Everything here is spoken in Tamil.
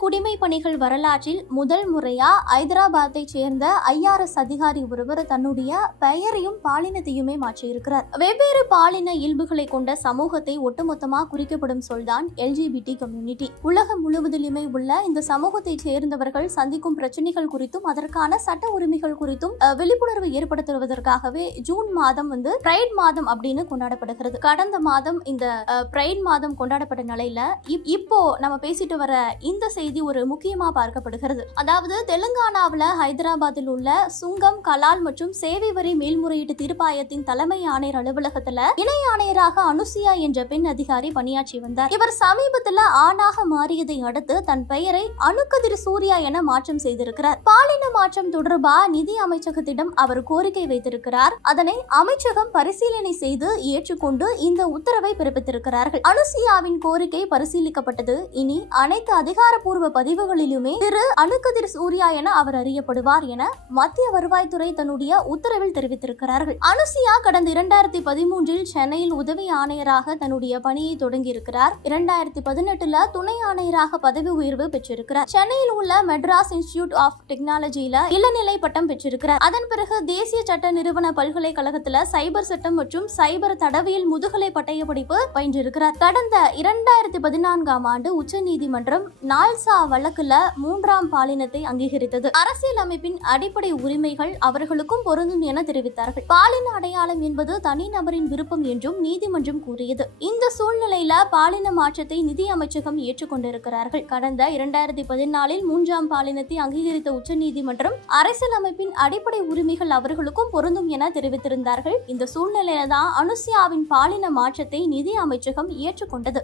குடிமை பணிகள் வரலாற்றில் முதல் முறையா ஐதராபாத்தை சேர்ந்த ஐஆர்எஸ் அதிகாரி ஒருவர் தன்னுடைய பெயரையும் பாலினத்தையுமே மாற்றியிருக்கிறார். வெவ்வேறு பாலின இயல்புகளை கொண்ட சமூகத்தை ஒட்டுமொத்தமாக குறிக்கப்படும் சொல்தான் எல்ஜிபிடி கம்யூனிட்டி. உலகம் முழுவதிலுமே உள்ள இந்த சமூகத்தை சேர்ந்தவர்கள் சந்திக்கும் பிரச்சனைகள் குறித்தும் அதற்கான சட்ட உரிமைகள் குறித்தும் விழிப்புணர்வு ஏற்படுத்துவதற்காகவே ஜூன் மாதம் வந்து பிரைட் மாதம் அப்படின்னு கொண்டாடப்படுகிறது. கடந்த மாதம் இந்த பிரைட் மாதம் கொண்டாடப்பட்ட நிலையில இப்போ நம்ம பேசிட்டு வர இந்த செய்தி ஒரு முக்கியமா பார்க்கப்படுகிறது. அதாவது தெலுங்கானாவுல ஹைதராபாத்தில் உள்ள சுங்கம் கலால் மற்றும் சேவை வரி மேல்முறையீட்டு தீர்ப்பாயத்தின் தலைமை ஆணையர் அலுவலகத்துல இணை ஆணையராக அனுசியா என்ற பெண் அதிகாரி பணியாற்றி வந்தார். இவர் சமீபத்துல ஆணாக மாறியதை அடுத்து தன் பெயரை அணுக்கதிர் சூர்யா என மாற்றம் செய்திருக்கிறார். பாலின மாற்றம் தொடர்பா நிதி அமைச்சகத்திடம் அவர் கோரிக்கை வைத்திருக்கிறார். அதனை அமைச்சகம் பரிசீலனை செய்து ஏற்றுக்கொண்டு இந்த உத்தரவை பிறப்பித்திருக்கிறார்கள். அனுசியாவின் கோரிக்கை பரிசீலிக்கப்பட்டது. இனி அனைத்து அதிகாரப்பூர்வ பதிவுகளிலுமே திரு அணுக்கதிர் சூர்யா என அவர் அறியப்படுவார் என மத்திய வருவாய்த்துறை தன்னுடைய உத்தரவில் தெரிவித்திருக்கிறார்கள். அனுசியா கடந்த இரண்டாயிரத்தி பதிமூன்றில் சென்னையில் உதவி ஆணையராக தன்னுடைய பணியை தொடங்கியிருக்கிறார். இரண்டாயிரத்தி பதினெட்டுல துணை ஆணையராக பதவி உயர்வு பெற்றிருக்கிறார். சென்னையில் உள்ள மெட்ராஸ் இன்ஸ்டிடியூட் ஆஃப் டெக்னாலஜியில இளநிலை பட்டம் பெற்றிருக்கிறார். அதன் பிறகு தேசிய சட்ட நிறுவன பல்கலைக்கழகத்துல சைபர் சட்டம் மற்றும் சைபர் தடவியல் முதுகலை பட்டய படிப்பு பயின்றிருக்கிறார். கடந்த இரண்டாயிரத்தி பதினான்காம் ஆண்டு உச்சநீதிமன்றம் நால்சா வழக்குல மூன்றாம் பாலினத்தை அங்கீகரித்தது. அரசியல் அமைப்பின் அடிப்படை உரிமைகள் அவர்களுக்கும் பொருந்தும் என தெரிவித்தார்கள். பாலின அடையாளம் என்பது தனிநபரின் விருப்பம் என்றும் நீதிமன்றம் கூறியது. இந்த சூழ்நிலையில பாலின மாற்றத்தை நிதி அமைச்சகம் ஏற்றுக்கொண்டிருக்கிறார்கள். கடந்த இரண்டாயிரத்தி பதினாலில் மூன்றாம் பாலினத்தை அங்கீகரித்த உச்சநீதிமன்றம் அரசியல் அமைப்பின் அடிப்படை உரிமைகள் அவர்களுக்கும் பொருந்தும் என தெரிவித்திருந்தார்கள். இந்த சூழ்நிலையில தான் அனுசியாவின் பாலின மாற்றத்தை நிதி அமைச்சகம் ஏற்றுக்கொண்டது.